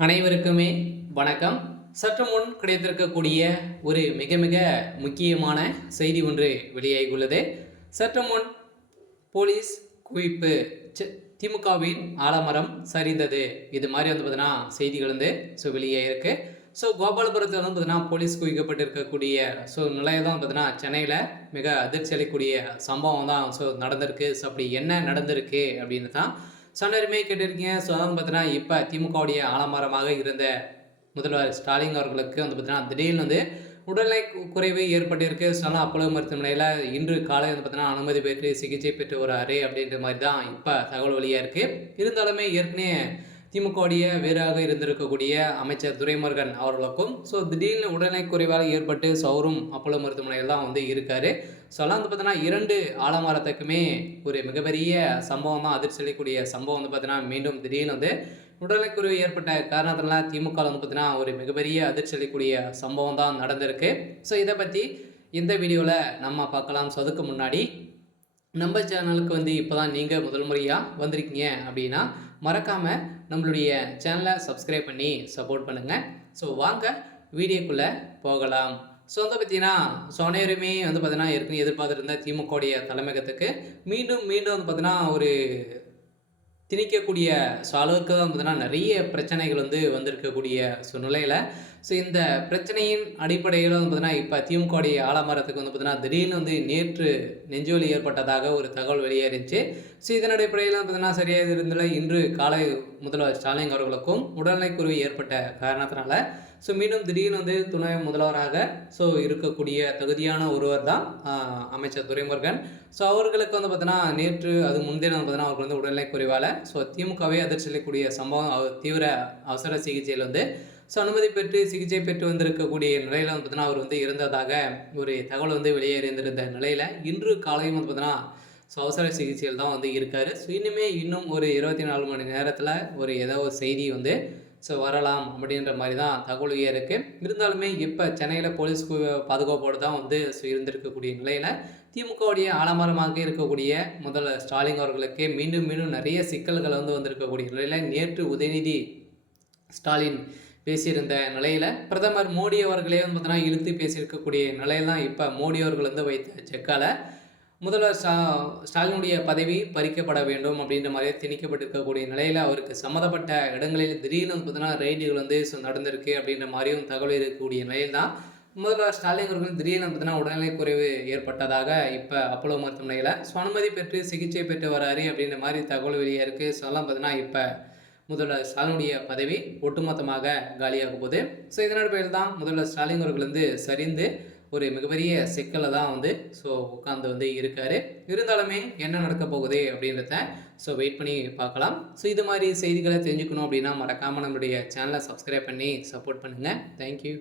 அனைவருக்குமே வணக்கம். சற்று முன் கிடைத்திருக்கக்கூடிய ஒரு மிக மிக முக்கியமான செய்தி ஒன்று வெளியாகியுள்ளது. சற்று முன் போலீஸ் குவிப்பு, திமுகவின் ஆலமரம் சரிந்தது, இது மாதிரி பார்த்தீங்கன்னா செய்திகள் வெளியாகிருக்கு. கோபாலபுரத்தில் பார்த்தீங்கன்னா போலீஸ் குவிக்கப்பட்டிருக்கக்கூடிய நிலையை தான் பார்த்தீங்கன்னா சென்னையில் மிக அதிர்ச்சி அளிக்கக்கூடிய சம்பவம் தான் நடந்திருக்கு. அப்படி என்ன நடந்திருக்கு அப்படின்னு தான் சொன்னருமே கேட்டிருக்கீங்க. அதான் பார்த்தீங்கன்னா இப்போ திமுகவுடைய ஆலமரமாக இருந்த முதல்வர் ஸ்டாலின் அவர்களுக்கு பார்த்தீங்கன்னா திடீர்னு உடல்நிலை குறைவு ஏற்பட்டிருக்கு. அப்போலோ மருத்துவமனையில் இன்று காலை பார்த்தீங்கன்னா அனுமதி பெற்று சிகிச்சை பெற்று வராரு அப்படின்ற மாதிரி தான் இப்போ தகவல் வழியாக இருக்குது. இருந்தாலுமே ஏற்கனவே திமுகவுடைய வேறாக இருந்திருக்கக்கூடிய அமைச்சர் துரைமுருகன் அவர்களுக்கும் திடீர்னு உடல்நிலை குறைவாக ஏற்பட்டு அவரும் அப்போலோ மருத்துவமனையில் தான் இருக்காரு. அதெல்லாம் பார்த்தீங்கன்னா இரண்டு ஆலமரத்துக்குமே ஒரு மிகப்பெரிய சம்பவம் தான், அதிர்ச்சி அளிக்கக்கூடிய சம்பவம் பார்த்தீங்கன்னா மீண்டும் திடீர்னு உடல்நலக்குறைவு ஏற்பட்ட காரணத்தினால திமுக பார்த்தீங்கன்னா ஒரு மிகப்பெரிய அதிர்ச்சி அளிக்கக்கூடிய சம்பவம் தான் நடந்திருக்கு. இதை பற்றி இந்த வீடியோவில் நம்ம பார்க்கலாம். அதுக்கு முன்னாடி நம்ம சேனலுக்கு இப்போ தான் நீங்கள் முதல் முறையாக வந்திருக்கீங்க அப்படின்னா மறக்காமல் நம்மளுடைய சேனலை சப்ஸ்கிரைப் பண்ணி சப்போர்ட் பண்ணுங்கள். வாங்க வீடியோக்குள்ளே போகலாம். பார்த்தீங்கன்னா அனைவருமே பார்த்தீங்கன்னா ஏற்கனவே எதிர்பார்த்துருந்த திமுகவுடைய தலைமையகத்துக்கு மீண்டும் பார்த்தீங்கன்னா ஒரு திணிக்கக்கூடிய அளவுக்கு தான் பார்த்தீங்கன்னா நிறைய பிரச்சனைகள் வந்திருக்கக்கூடிய சூழ்நிலையில் இந்த பிரச்சனையின் அடிப்படையில் பார்த்தீங்கன்னா இப்போ திமுகவுடைய ஆலமரத்துக்கு பார்த்தீங்கன்னா திடீர்னு நேற்று நெஞ்சுவலி ஏற்பட்டதாக ஒரு தகவல் வெளியேறிச்சு. இதன் அடிப்படையில் பார்த்தீங்கன்னா சரியாக இருந்ததில்லை. இன்று காலை முதல்வர் ஸ்டாலின் அவர்களுக்கும் உடல்நலக்குறைவு ஏற்பட்ட காரணத்தினால மீண்டும் திடீர்னு துணை முதல்வராக இருக்கக்கூடிய தகுதியான ஒருவர் தான் அமைச்சர் துரைமுருகன். அவர்களுக்கு பார்த்தீங்கன்னா நேற்று அது முன்தினம் பார்த்தீங்கன்னா அவருக்கு உடல்நிலை குறைவால் திமுகவே அதிர்ச்சி அளிக்கக்கூடிய சம்பவம், தீவிர அவசர சிகிச்சையில் அனுமதி பெற்று சிகிச்சை பெற்று வந்திருக்கக்கூடிய நிலையில் பார்த்தீங்கன்னா அவர் இருந்ததாக ஒரு தகவல் வெளியேறி இருந்திருந்த நிலையில் இன்று காலையும் பார்த்தீங்கன்னா அவசர சிகிச்சையில் தான் இருக்கார். இன்னும் ஒரு 24 மணி நேரத்தில் ஒரு ஏதோ ஒரு செய்தி வரலாம் அப்படின்ற மாதிரி தான் தகவல் இருக்குது. இருந்தாலுமே இப்போ சென்னையில் போலீஸ் பாதுகாப்போடு தான் இருந்திருக்கக்கூடிய நிலையில் திமுகவுடைய ஆலமரமாக இருக்கக்கூடிய முதல்வர் ஸ்டாலின் அவர்களுக்கு மீண்டும் நிறைய சிக்கல்கள் வந்திருக்கக்கூடிய நிலையில் நேற்று உதயநிதி ஸ்டாலின் பேசியிருந்த நிலையில் பிரதமர் மோடி அவர்களே பார்த்தீங்கன்னா இழுத்து பேசியிருக்கக்கூடிய நிலையில் தான் இப்போ மோடி அவர்கள் வைத்த செக்கால முதல்வர் ஸ்டாலினுடைய பதவி பறிக்கப்பட வேண்டும் அப்படின்ற மாதிரியே திணிக்கப்பட்டிருக்கக்கூடிய நிலையில் அவருக்கு சம்மந்தப்பட்ட இடங்களில் திடீர்னு பார்த்தீங்கன்னா ரெய்டுகள் நடந்திருக்கு அப்படின்ற மாதிரியும் தகவல் இருக்கக்கூடிய நிலையில் தான் முதல்வர் ஸ்டாலின் அவர்கள் திடீர்னு பார்த்தீங்கன்னா உடல்நிலை குறைவு ஏற்பட்டதாக இப்போ அப்போலோ மருத்துவமனையில் அனுமதி பெற்று சிகிச்சை பெற்று வராரு அப்படின்ற மாதிரி தகவல் வெளியாக இருக்குது. அதெல்லாம் பார்த்தீங்கன்னா இப்போ முதல்வர் ஸ்டாலினுடைய பதவி ஒட்டுமொத்தமாக காலியாக போகுது. இதன் அடிப்படையில் தான் முதல்வர் ஸ்டாலின் அவர்கள் சரிந்து ஒரு மிகப்பெரிய சிக்கலை தான் உட்கார்ந்து இருக்காரு. இருந்தாலுமே என்ன நடக்க போகுது அப்படின்றத வெயிட் பண்ணி பார்க்கலாம். இது மாதிரி செய்திகளை தெரிஞ்சுக்கணும் அப்படின்னா மறக்காமல் நம்மளுடைய சேனலை சப்ஸ்கிரைப் பண்ணி சப்போர்ட் பண்ணுங்கள். தேங்க்யூ.